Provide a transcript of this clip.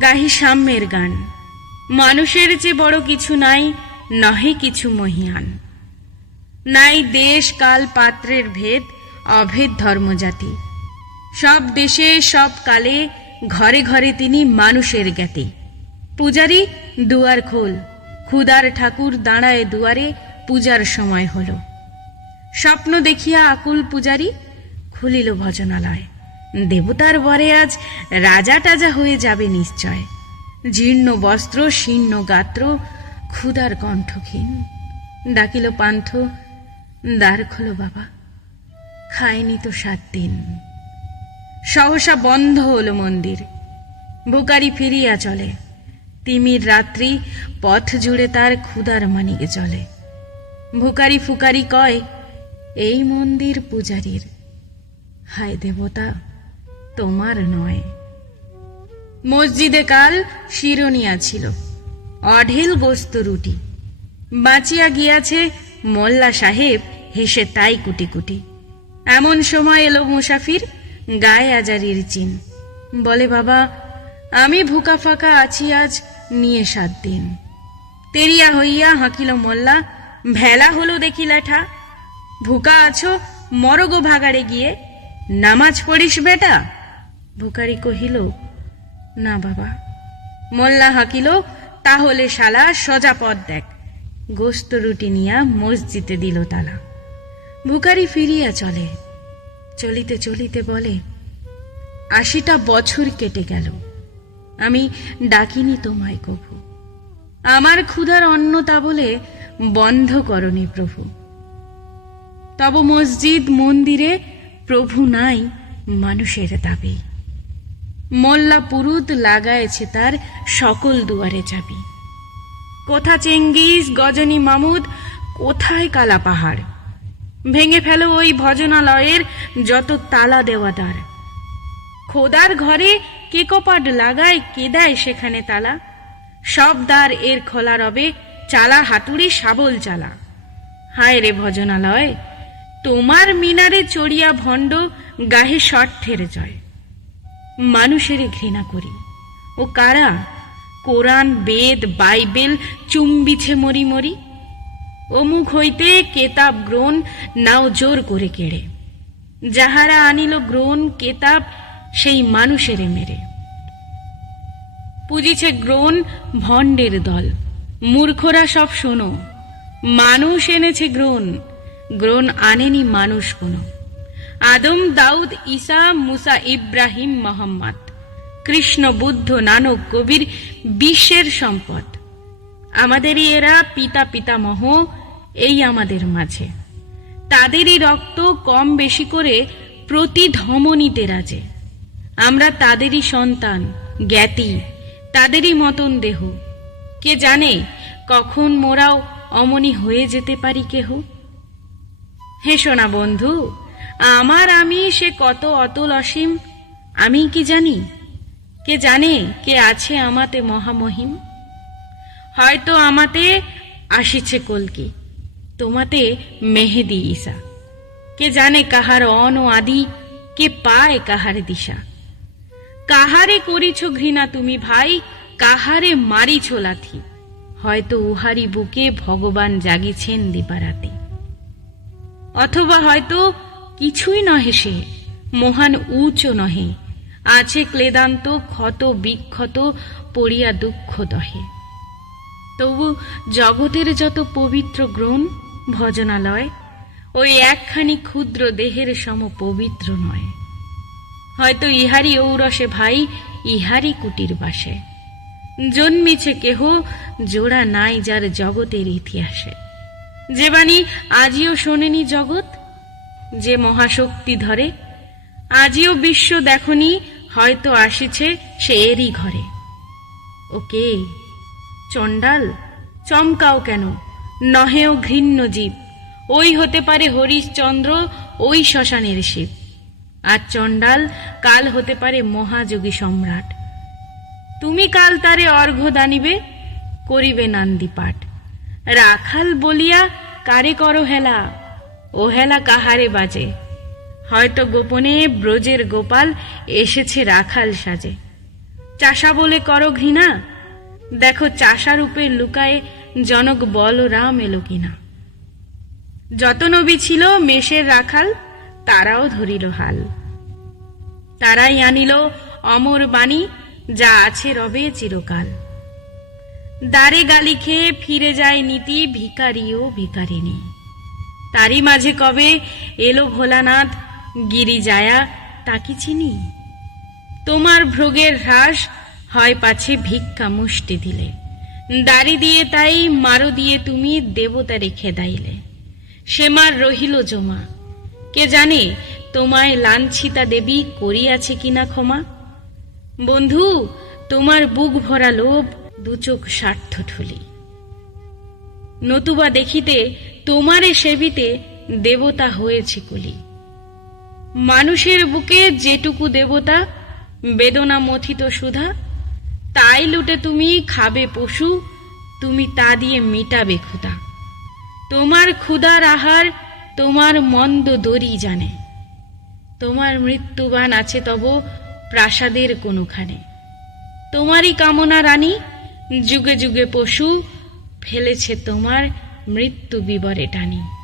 গাহি সাম্যের গান। মানুষের যে বড় কিছু নাই, নহে কিছু মহিয়ান। নাই দেশ, কাল, পাত্রের ভেদ, অভেদ ধর্মজাতি। সব দেশে, সব কালে, ঘরে ঘরে তিনি মানুষের জ্ঞাতি। পূজারি দুয়ার খোল ক্ষুদার ঠাকুর দাঁড়ায় দুয়ারে, পূজার সময় হল। স্বপ্ন দেখিয়া আকুল পূজারি খুলিল ভজনালয়। দেবতার বরে আজ রাজা টাজা হয়ে যাবে নিশ্চয়। জীর্ণ বস্ত্র, শীর্ণ গাত্র ক্ষুদার কণ্ঠক্ষীণ। ডাকিল পান্থ, দ্বার খোলো বাবা, খায়নি তো সাত দিন। সহসা বন্ধ হলো মন্দির, বুকারি ফিরিয়া চলে। তিমির রাত্রি, পথ জুড়ে তার ক্ষুদার মানিকে চলে। ভুকারি ফুকারি কয়, এই মন্দির পূজারীর। হায় দেবতা তোমার নয়। মসজিদে কাল শিরোনিয়া ছিল অঢেল গোস্ত রুটি। বাঁচিয়া গিয়াছে মোল্লা সাহেব, হেসে তাই কুটি কুটি। এমন সময় এলো মুসাফির, গায়ে আজারির চিন। বলে, বাবা, আমি ভুকা ফাঁকা আছি আজ নিয়ে সাত দিন। তেরিয়া হইয়া হাঁকিল মোল্লা, ভেলা হলো দেখি লেঠা। ভুকা আছো, মরগো ভাগাড়ে গিয়ে। নামাজ পড়িস বেটা? ভুকারি কহিল, না বাবা। মোল্লা হাঁকিল, তাহলে শালা সজা পথ দেখ। গোস্ত রুটি নিয়া মসজিদে দিল তালা। ভুকারি ফিরিয়া চলে। চলিতে চলিতে বলে, আশিটা বছর কেটে গেল। আমি ডাকিনি তোমায় কভু। আমার ক্ষুধার অন্ন তা বলে বন্ধ করনি প্রভু। তব মসজিদ মন্দিরে প্রভু নাই মানুষের দাবি। মোল্লা পুরুত লাগায়েছে তার সকল দুয়ারে চাবি। কোথা চেঙ্গিস গজনী মামুদ, কোথায় কালা পাহাড়? ভেঙে ফেলো ওই ভজনালয়ের যত তালা দেওয়া দ্বার খোদার ঘরে কেকোপাট লাগায়, কে দেয় সেখানে তালা? সব দ্বার এর খোলা রবে, চালা হাতুড়ি শাবল চালা। হায় রে ভজনালয়, তোমার মিনারে চড়িয়া ভণ্ড গাহে শর্থের জয়। মানুষের ঘৃণা করি। ও কারা? কোরআন, বেদ, বাইবেল, চুম্বিছে মরি মরি। অমুক হইতে কেতাব গ্রহণ নাও জোর করে কেড়ে। যাহারা আনিল গ্রহণ কেতাব, সেই মানুষেরে মেরে। পুজিছে গ্রহণ ভণ্ডের দল। মূর্খরা সব শোনো, মানুষ এনেছে গ্রহণ। গ্রহণ আনেনি মানুষ কোনো। আদম দাউদ, ঈসা, মুসা, ইব্রাহিম, মোহাম্মদ। কৃষ্ণ, বুদ্ধ, নানক, কবির, বিশ্বের সম্পদ। আমাদেরই এরা পিতা পিতামহ, এই আমাদের মাঝে। তাদেরই রক্ত কম বেশি করে প্রতি ধমনীতে রাজে। আমরা তাদেরই সন্তান, জ্ঞাতি, তাদেরই মতন দেহ। কে জানে কখন মোরাও অমনি হয়ে যেতে পারি কেহ? হেসো না বন্ধু আমার আমি সে কত অতল অসীম? আমি কি জানি? কে জানে কে আছে আমাতে মহামহিম? হয়তো আমাতে আসিছে কলকে, তোমাতে মেহেদি ঈশা। কে জানে কাহার অন ও আদি, কে পায় কাহার দিশা? কাহারে করিছ ঘৃণা তুমি ভাই, কাহারে মারিছ লাথি? হয়তো উহারি বুকে ভগবান জাগিছেন দিবারাতি অথবা হয়তো কিছুই নহে সে, মহান উচ্চ নহে, আছে ক্লেদান্ত, ক্ষত বিক্ষত, পড়িয়া দুঃখ দহে। তবু জগতের যত পবিত্র গ্রহণ ভজনালয়, ওই একখানি ক্ষুদ্র দেহের সম পবিত্র নয়। হয়তো ইহারি ঔরসে ভাই ইহারি কুটির বাসে। জন্মিছে কেহ, জোড়া নাই যার জগতের ইতিহাসে। যে বাণী আজিও শোনেনি জগৎ যে মহাশক্তি ধরে, আজিও বিশ্ব দেখনি, হয়তো আসিছে সে এরই ঘরে। ওকে, চণ্ডাল, চমকাও কেন? নহেও ঘৃণ্য জীব। ওই হতে পারে হরিশচন্দ্র ওই শ্মশানের শিব। আর চণ্ডাল, কাল হতে পারে মহাযোগী সম্রাট। তুমি কাল তারে অর্ঘ্য দানিবে, করিবে নান্দি পাঠ রাখাল বলিয়া, কারে করো হেলা? ও হেলা কাহারে বাজে। হয়তো গোপনে ব্রজের গোপাল এসেছে রাখাল সাজে। চাষা বলে করো ঘৃণা, দেখো চাষা রূপে লুকায়ে জনক বলরাম এলো কিনা। যত নবী ছিল মেষের রাখাল, তারাও ধরিল হাল। তারাই আনিল অমর বাণী, যা আছে রবে চিরকাল। দারে গালি খেয়ে ফিরে যায় নীতি ভিকারি ও ভিকারিনী তারই মাঝে কবে এলো ভোলানাথ গিরি যায়া তাকি চিনি? তোমার ভ্রগের হ্রাস হয় পাছে ভিক্ষা মুষ্টি দিলে। দাড়ি দিয়ে তাই মারো দিয়ে তুমি দেবতা রেখে দাইলে সে মার রহিল জমা। কে জানে তোমায় লাঞ্ছিতা দেবী করিয়াছে কিনা ক্ষমা? বন্ধু, তোমার বুক ভরা লোভ দুচোখ স্বার্থ ঠুলি। নতুবা দেখিতে তোমারে সেবিতে দেবতা হয়েছে কলি। মানুষের বুকে যেটুকু দেবতা, বেদনা মথিত সুধা, তাই লুটে তুমি খাবে পশু, তুমি তা দিয়ে মিটাবে ক্ষুধা। তোমার ক্ষুধার আহার তোমার মন্দ দড়ি জানে। তোমার মৃত্যুবান আছে তব প্রাসাদের কোনোখানে। তোমারই কামনা রানী, যুগে যুগে পশু ফেলেছে তোমার মৃত্যু বিবরে টানি।